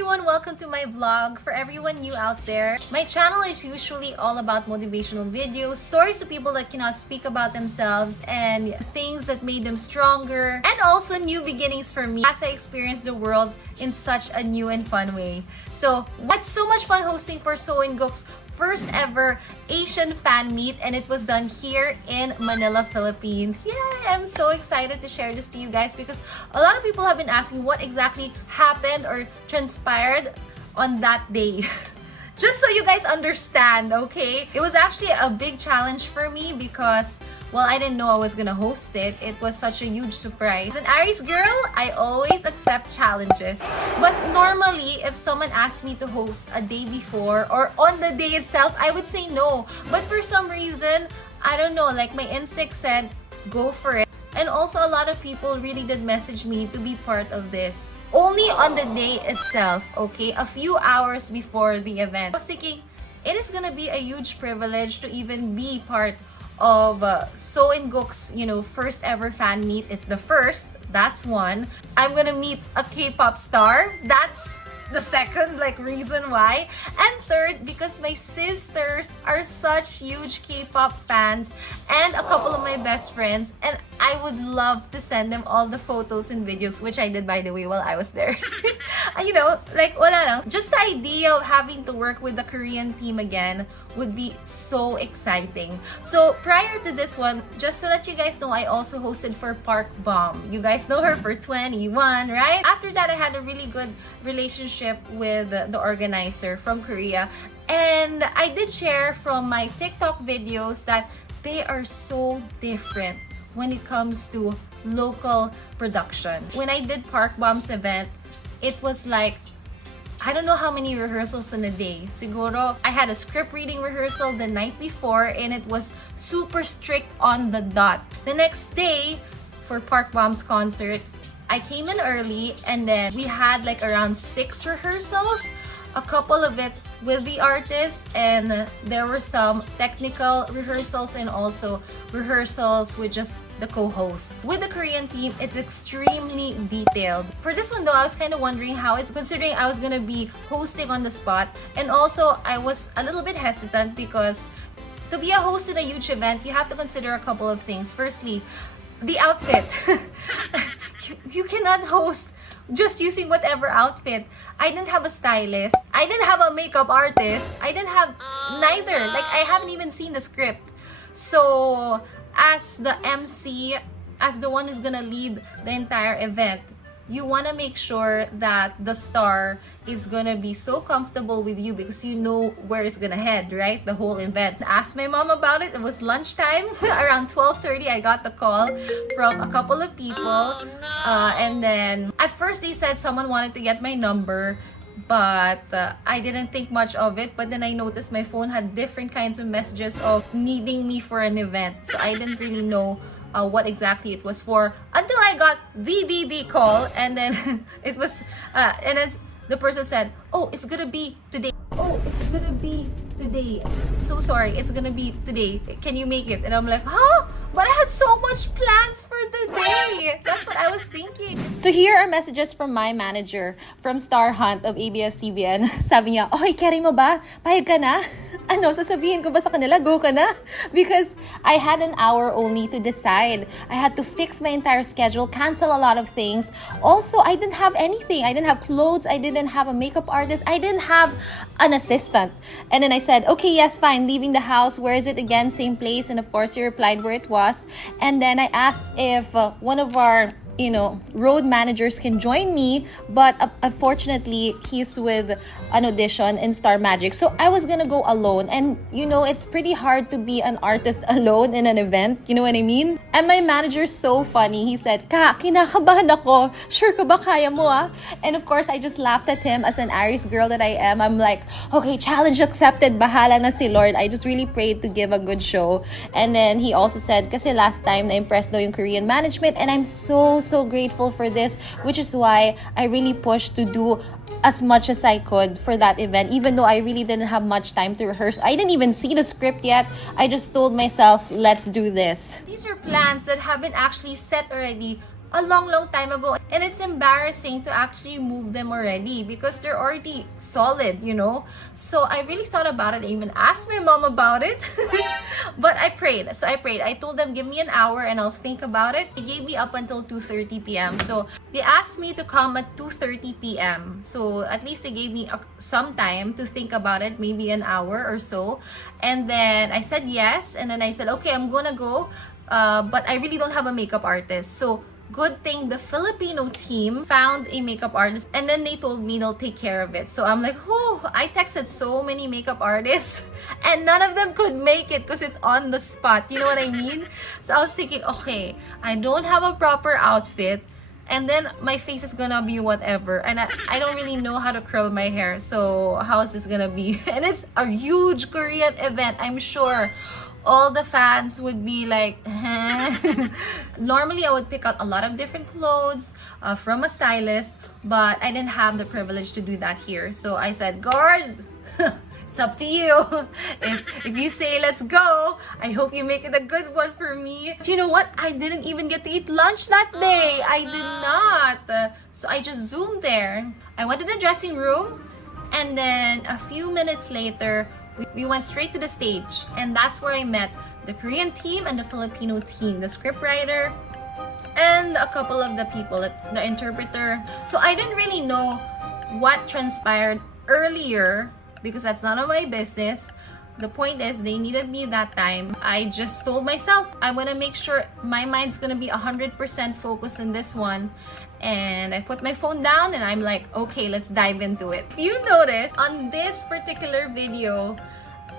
everyone, welcome to my vlog. For everyone new out there, my channel is usually all about motivational videos, stories to people that cannot speak about themselves, and things that made them stronger, and also new beginnings for me as I experienced the world in such a new and fun way. So, it's so much fun hosting for Seo In Guk's first ever Asian fan meet, and it was done here in Manila, Philippines. Yay! I'm so excited to share this to you guys because a lot of people have been asking what exactly happened or transpired on that day. Just so you guys understand, okay? It was actually a big challenge for me because, well, I didn't know I was gonna host it. It was such a huge surprise. As an Aries girl, I always accept challenges. But normally, if someone asked me to host a day before or on the day itself, I would say no. But for some reason, I don't know, like my instinct said, go for it. And also, a lot of people really did message me to be part of this. Only on the day itself, okay? A few hours before the event. I was thinking, it is gonna be a huge privilege to even be part of Seo In Guk's, first ever fan meet. It's the first, that's one. I'm gonna meet a K-pop star. That's the second reason why. And third, because my sisters are such huge K-pop fans and a couple of my best friends, and I would love to send them all the photos and videos, which I did, by the way, while I was there. Wala lang. Just the idea of having to work with the Korean team again would be so exciting. So prior to this one, just to let you guys know, I also hosted for Park Bomb. You guys know her for 21, right? After that, I had a really good relationship with the organizer from Korea. And I did share from my TikTok videos that they are so different when it comes to local production. When I did Park Bomb's event, it was like, I don't know how many rehearsals in a day. Siguro, I had a script reading rehearsal the night before and it was super strict on the dot. The next day, for Park Bomb's concert, I came in early and then we had around 6 rehearsals. A couple of it with the artist, and there were some technical rehearsals and also rehearsals with just the co-host. With the Korean team, it's extremely detailed. For this one though, I was kind of wondering how it's, considering I was gonna be hosting on the spot, and also I was a little bit hesitant because to be a host in a huge event, you have to consider a couple of things. Firstly, the outfit. You cannot host just using whatever outfit. I didn't have a stylist. I didn't have a makeup artist. I didn't have neither. I haven't even seen the script. So, as the MC, as the one who's gonna lead the entire event, you wanna make sure that the star is gonna be so comfortable with you because you know where it's gonna head, right? The whole event. I asked my mom about it. It was lunchtime. Around 12:30, I got the call from a couple of people. And then, at first they said someone wanted to get my number, but I didn't think much of it. But then I noticed my phone had different kinds of messages of needing me for an event. So I didn't really know what exactly it was for until I got the call, and then it was and then the person said, "Oh, it's gonna be today. Oh, it's gonna be today. So sorry, it's gonna be today. Can you make it?" And I'm like, "Huh? But I had so much plans for the day." That's what I was thinking. So here are messages from my manager from Star Hunt of ABS-CBN. Sabi niya, "Okay, carry mo ba? Pahig ka na?" Ano, sasabihin ko ba sa kanila, go ka na? Because I had an hour only to decide. I had to fix my entire schedule, cancel a lot of things. Also, I didn't have anything. I didn't have clothes. I didn't have a makeup artist. I didn't have an assistant. And then I said, "Okay, yes, fine, leaving the house. Where is it again? Same place." And of course, he replied where it was. And then I asked if one of our road managers can join me, but unfortunately he's with an audition in Star Magic, so I was gonna go alone. And it's pretty hard to be an artist alone in an event, you know what I mean? And my manager's so funny. He said, kinakabahan ako, sure ka ba kaya mo ah?" And of course I just laughed at him. As an Aries girl that I am, I'm like, okay, challenge accepted, bahala na si Lord. I just really prayed to give a good show. And then he also said, kasi last time na-impressed daw yung Korean management, and I'm so grateful for this, which is why I really pushed to do as much as I could for that event, even though I really didn't have much time to rehearse. I didn't even see the script yet. I just told myself, let's do this. These are plans that have been actually set already a long time ago. And it's embarrassing to actually move them already because they're already solid, you know. So I really thought about it. I even asked my mom about it. But I prayed. So I prayed. I told them, give me an hour and I'll think about it. They gave me up until 2:30 p.m. So they asked me to come at 2:30 p.m. So at least they gave me some time to think about it, maybe an hour or so. And then I said yes. And then I said, okay, I'm gonna go. But I really don't have a makeup artist. So good thing the Filipino team found a makeup artist, and then they told me they'll take care of it. So I'm like, oh, I texted so many makeup artists and none of them could make it because it's on the spot. You know what I mean? So I was thinking, okay, I don't have a proper outfit, and then my face is gonna be whatever, and I don't really know how to curl my hair. So how is this gonna be? And it's a huge Korean event, I'm sure. All the fans would be like, Normally I would pick out a lot of different clothes from a stylist, but I didn't have the privilege to do that here. So I said, Gord, it's up to you. If you say let's go, I hope you make it a good one for me. But you know what? I didn't even get to eat lunch that day. I did not. So I just zoomed there. I went to the dressing room, and then a few minutes later, we went straight to the stage, and that's where I met the Korean team and the Filipino team, the scriptwriter and a couple of the people, the interpreter. So I didn't really know what transpired earlier because that's none of my business. The point is, they needed me that time. I just told myself, I want to make sure my mind's going to be 100% focused on this one. And I put my phone down and I'm like, okay, let's dive into it. If you notice, on this particular video,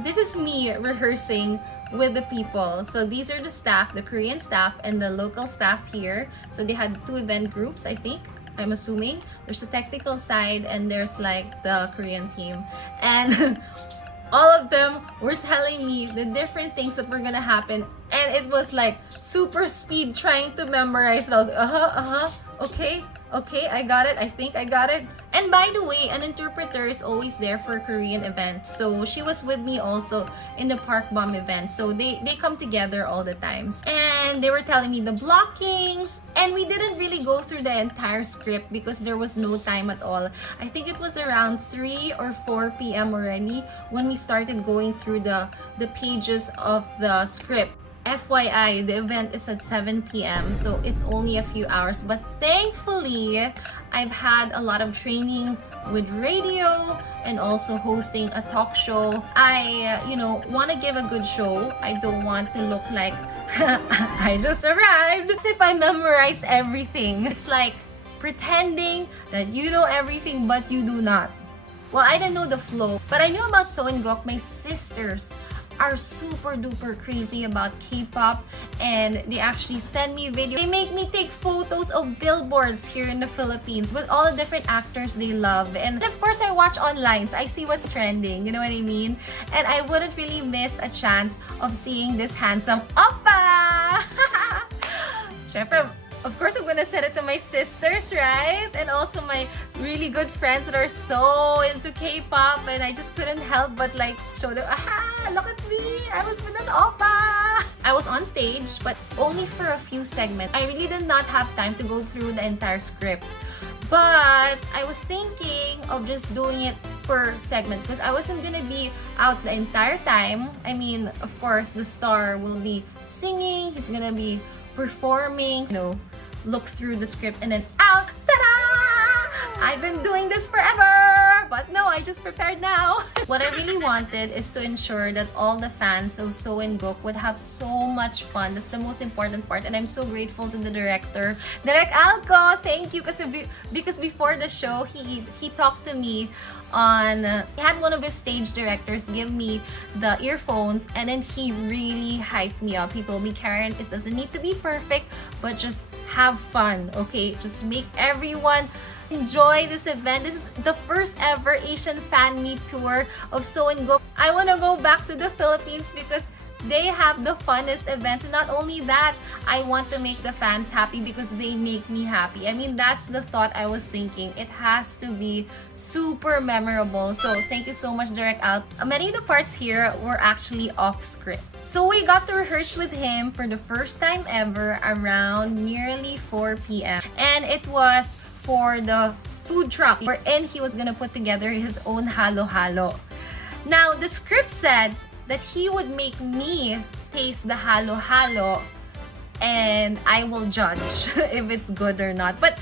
this is me rehearsing with the people. So these are the staff, the Korean staff and the local staff here. So they had 2 event groups, I think. I'm assuming. There's the technical side and there's like the Korean team. And all of them were telling me the different things that were gonna happen. And it was like super speed trying to memorize. And I was like, okay, I got it. I think I got it. And by the way, an interpreter is always there for Korean events. So she was with me also in the Park Bomb event. So they come together all the times. And they were telling me the blockings. And we didn't really go through the entire script because there was no time at all. I think it was around 3 or 4 p.m. already when we started going through the pages of the script. FYI, the event is at 7 p.m. so it's only a few hours, but thankfully I've had a lot of training with radio and also hosting a talk show. I want to give a good show. I don't want to look like I just arrived as if I memorized everything. It's like pretending that you know everything but you do not. Well, I didn't know the flow, but I knew about Seo In Guk. My sisters are super duper crazy about K-pop, and they actually send me videos. They make me take photos of billboards here in the Philippines with all the different actors they love. And of course, I watch online, so I see what's trending, you know what I mean? And I wouldn't really miss a chance of seeing this handsome oppa! Syempre, of course, I'm gonna send it to my sisters, right? And also my really good friends that are so into K-pop, and I just couldn't help but like show them, aha, look at me, I was with an oppa! I was on stage, but only for a few segments. I really did not have time to go through the entire script. But I was thinking of just doing it per segment because I wasn't gonna be out the entire time. I mean, of course, the star will be singing, he's gonna be performing, look through the script and then out. Ta-da! I've been doing this forever, but no, I just prepared now. What I really wanted is to ensure that all the fans of Seo In Guk would have so much fun. That's the most important part, and I'm so grateful to the director, Direk Alco. Thank you, because before the show, he talked to me on. He had one of his stage directors give me the earphones, and then he really hyped me up. He told me, Karen, it doesn't need to be perfect, but just have fun, okay? Just make everyone enjoy this event. This is the first ever Asian fan meet tour of Seo In Guk. I want to go back to the Philippines because They have the funnest events. And not only that, I want to make the fans happy because they make me happy. I mean, that's the thought I was thinking. It has to be super memorable. So thank you so much, Direct Out. Many of the parts here were actually off script. So we got to rehearse with him for the first time ever around nearly 4 p.m. And it was for the food truck wherein he was gonna put together his own halo-halo. Now, the script said that he would make me taste the halo-halo and I will judge if it's good or not. But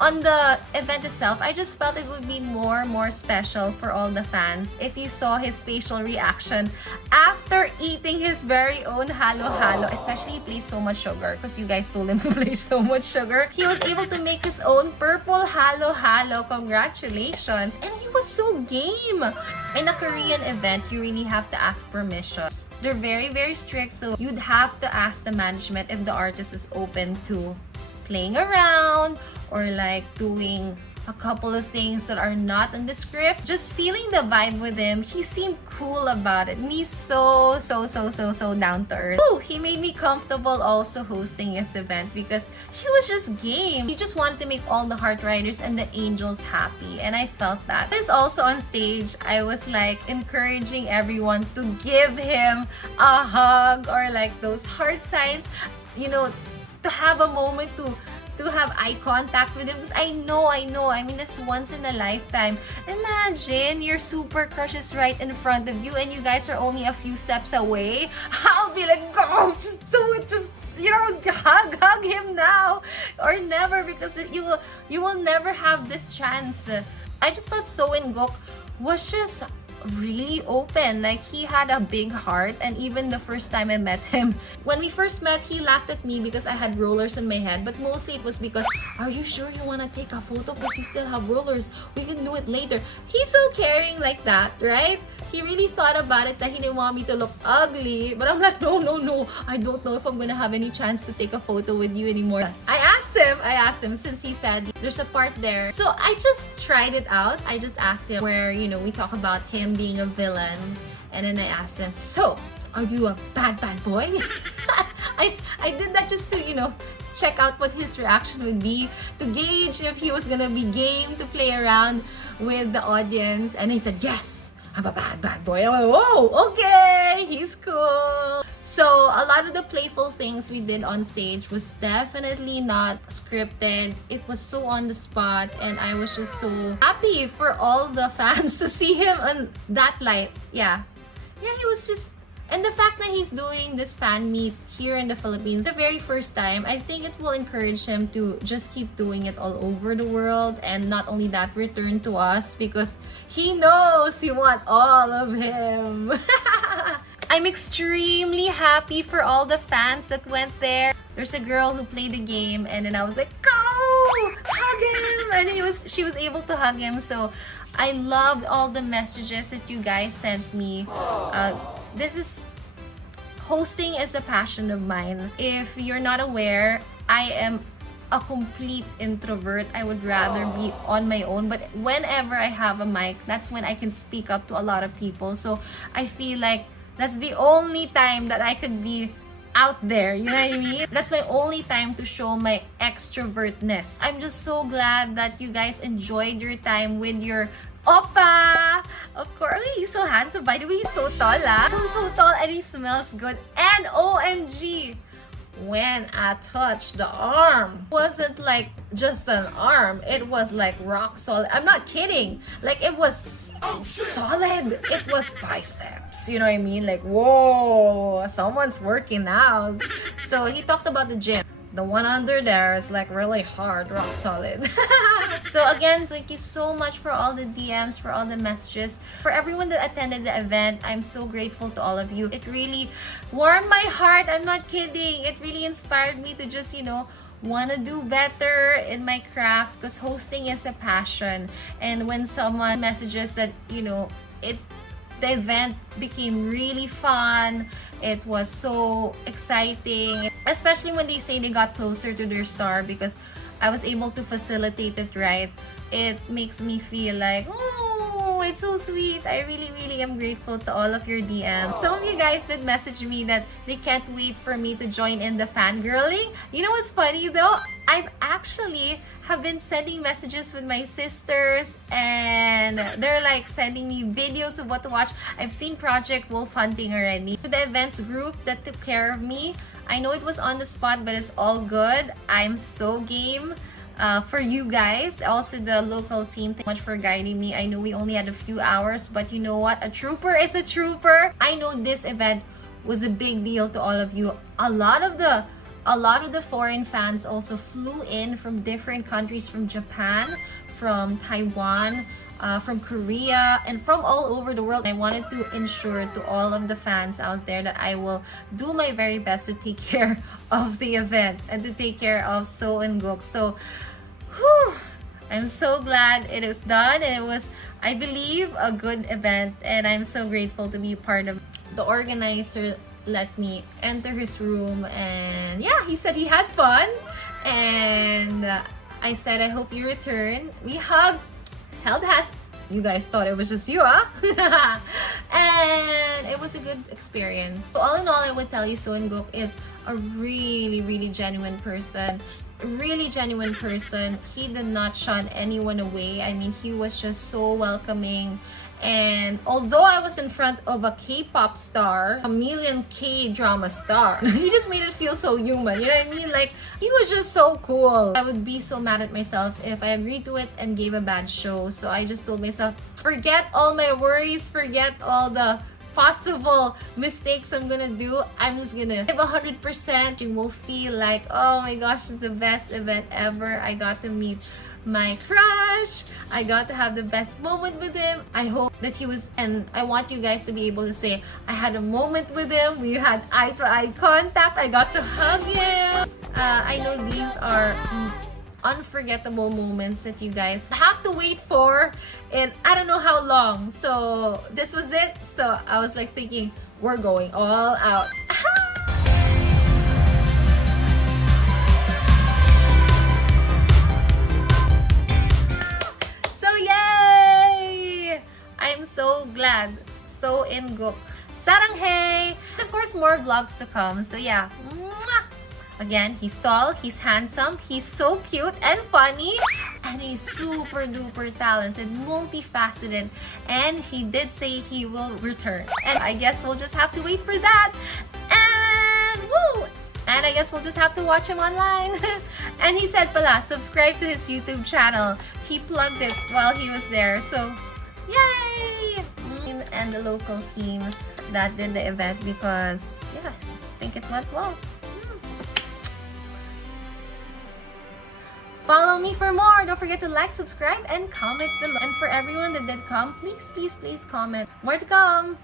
on the event itself, I just felt it would be more special for all the fans if you saw his facial reaction after eating his very own halo-halo. Especially he placed so much sugar because you guys told him to place so much sugar. He was able to make his own purple halo-halo. Congratulations! And he was so game! In a Korean event, you really have to ask permission. They're very strict, so you'd have to ask the management if the artist is open to playing around or like doing a couple of things that are not in the script. Just feeling the vibe with him, he seemed cool about it. And he's so down to earth. Ooh, he made me comfortable also hosting his event because he was just game. He just wanted to make all the Heart Riders and the Angels happy, and I felt that. This also on stage, I was like encouraging everyone to give him a hug or like those heart signs, you know, to have a moment to have eye contact with him because I know, I mean, it's once in a lifetime. Imagine your super crush is right in front of you and you guys are only a few steps away. I'll be like, go, just do it, just, you know, hug him now or never, because you will never have this chance. I just thought Seo In Guk was just really open. Like, he had a big heart. And even the first time I met him, when we first met, he laughed at me because I had rollers in my head, but mostly it was because, are you sure you want to take a photo because you still have rollers? We can do it later. He's so caring like that, right? He really thought about it, that he didn't want me to look ugly, but I'm like, no, I don't know if I'm gonna have any chance to take a photo with you anymore. I asked him since he said there's a part there. So I just tried it out. I just asked him where, you know, we talk about him being a villain, and then I asked him, so are you a bad boy? I did that just to, you know, check out what his reaction would be, to gauge if he was gonna be game to play around with the audience. And he said, yes, I'm a bad boy. I'm like, whoa, okay, he's cool. So a lot of the playful things we did on stage was definitely not scripted. It was so on the spot, and I was just so happy for all the fans to see him in that light. Yeah, he was just... And the fact that he's doing this fan meet here in the Philippines the very first time, I think it will encourage him to just keep doing it all over the world. And not only that, return to us because he knows we want all of him. I'm extremely happy for all the fans that went there. There's a girl who played the game, and then I was like, go! Hug him! And she was able to hug him. So I loved all the messages that you guys sent me. Hosting is a passion of mine. If you're not aware, I am a complete introvert. I would rather be on my own, but whenever I have a mic, that's when I can speak up to a lot of people. So I feel like that's the only time that I could be out there, you know what I mean? That's my only time to show my extrovertness. I'm just so glad that you guys enjoyed your time with your Oppa! Of course, he's so handsome. By the way, he's so tall, so tall, and he smells good. And OMG, when I touched the arm, it wasn't like just an arm. It was like rock solid. I'm not kidding. Like, it was solid. It was biceps. You know what I mean? Like, whoa, someone's working out. So he talked about the gym. The one under there is like really hard, rock solid. So again, thank you so much for all the DMs, for all the messages, for everyone that attended the event. I'm so grateful to all of you. It really warmed my heart. I'm not kidding. It really inspired me to just, you know, want to do better in my craft, because hosting is a passion. And when someone messages that, you know, the event became really fun, it was so exciting, especially when they say they got closer to their star because I was able to facilitate it, right? It makes me feel like, oh, it's so sweet. I really, really am grateful to all of your DMs. Some of you guys did message me that they can't wait for me to join in the fangirling. You know what's funny though? I've actually have been sending messages with my sisters and they're like sending me videos of what to watch. I've seen Project Wolf Hunting already. The events group that took care of me, I know it was on the spot, but it's all good. I'm so game for you guys. Also the local team, thank you so much for guiding me. I know we only had a few hours, but you know what? A trooper is a trooper. I know this event was a big deal to all of you. A lot of the foreign fans also flew in from different countries, from Japan, from Taiwan, from Korea, and from all over the world. I wanted to ensure to all of the fans out there that I will do my very best to take care of the event and to take care of Seo In Guk. So, whew, I'm so glad it was done, and it was, I believe, a good event, and I'm so grateful to be part of. The organizer let me enter his room, and yeah, he said he had fun, and I said I hope you return. We hugged, held hands. You guys thought it was just you, huh? And it was a good experience. So all in all, I would tell you Seo In Guk is a really, really genuine person. Really genuine person. He did not shun anyone away. I mean, he was just so welcoming. And although I was in front of a K-pop star, a million K-drama star, he just made it feel so human. You know what I mean? Like, he was just so cool. I would be so mad at myself if I agreed to it and gave a bad show. So I just told myself, forget all my worries, forget all the possible mistakes I'm gonna do. I'm just gonna give 100%. You will feel like, oh my gosh, it's the best event ever. I got to meet my crush. I got to have the best moment with him. I hope that he was, and I want you guys to be able to say, I had a moment with him. We had eye-to-eye contact. I got to hug him. I know these are unforgettable moments that you guys have to wait for, and I don't know how long. So this was it. So I was like thinking, we're going all out. So yay! I'm so glad. Seo In Guk. Saranghae! Of course, more vlogs to come. So yeah. Mwah! Again, he's tall, he's handsome, he's so cute and funny, and he's super duper talented, multifaceted, and he did say he will return. And I guess we'll just have to wait for that. And woo! And I guess we'll just have to watch him online. And he said pala, subscribe to his YouTube channel. He plugged it while he was there. So, yay! And the local team that did the event, because yeah, I think it went well. Follow me for more. Don't forget to like, subscribe, and comment below. And for everyone that did come, please, please, please comment. More to come.